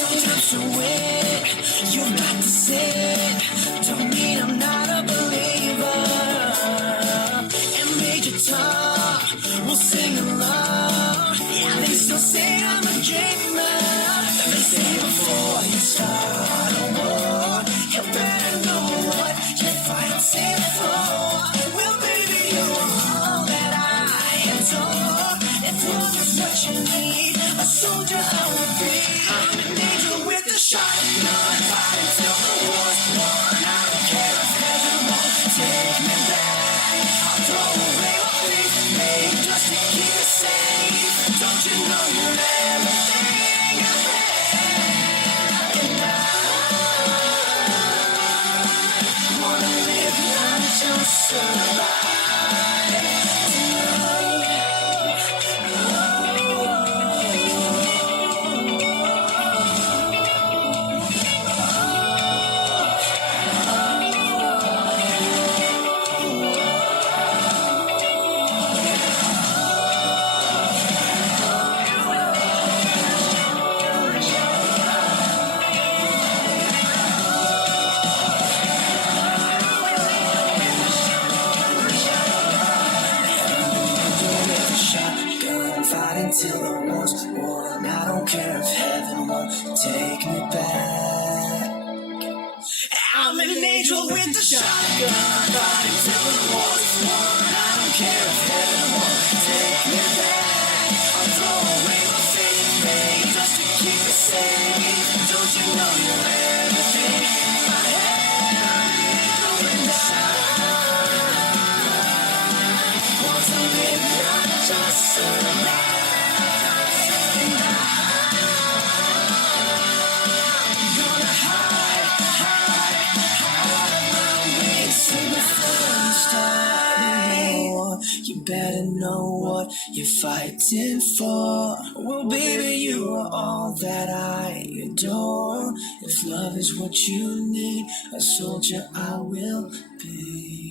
Sometimes to win, you've got to sin. Don't mean I'm not a believer. And Major Tom will sing along. Yeah, they still say I'm a dreamer. They say before you start a war, you better know what you're fighting for. Well, baby, you're all that I adore. If love is what you need, a soldier I will be. I'm an angel with a shotgun, fighting till the war's won. I don't care if heaven won't take me back. I'll throw away my faith made just to keep it safe. Don't you know you're everything I had? And I wanna live, not just survive. Fighting till the war's won. I don't care if heaven won't take me back. I'm an angel with a shotgun, fighting till the war's won. I don't care if heaven won't take me back. I'll throw away my faith made just to keep it safe. Don't you know you're everything I had? I'm an angel with a shotgun. Want to live, not just survive. You better know what you're fighting for. Well, baby, you are all that I adore. If love is what you need, a soldier I will be.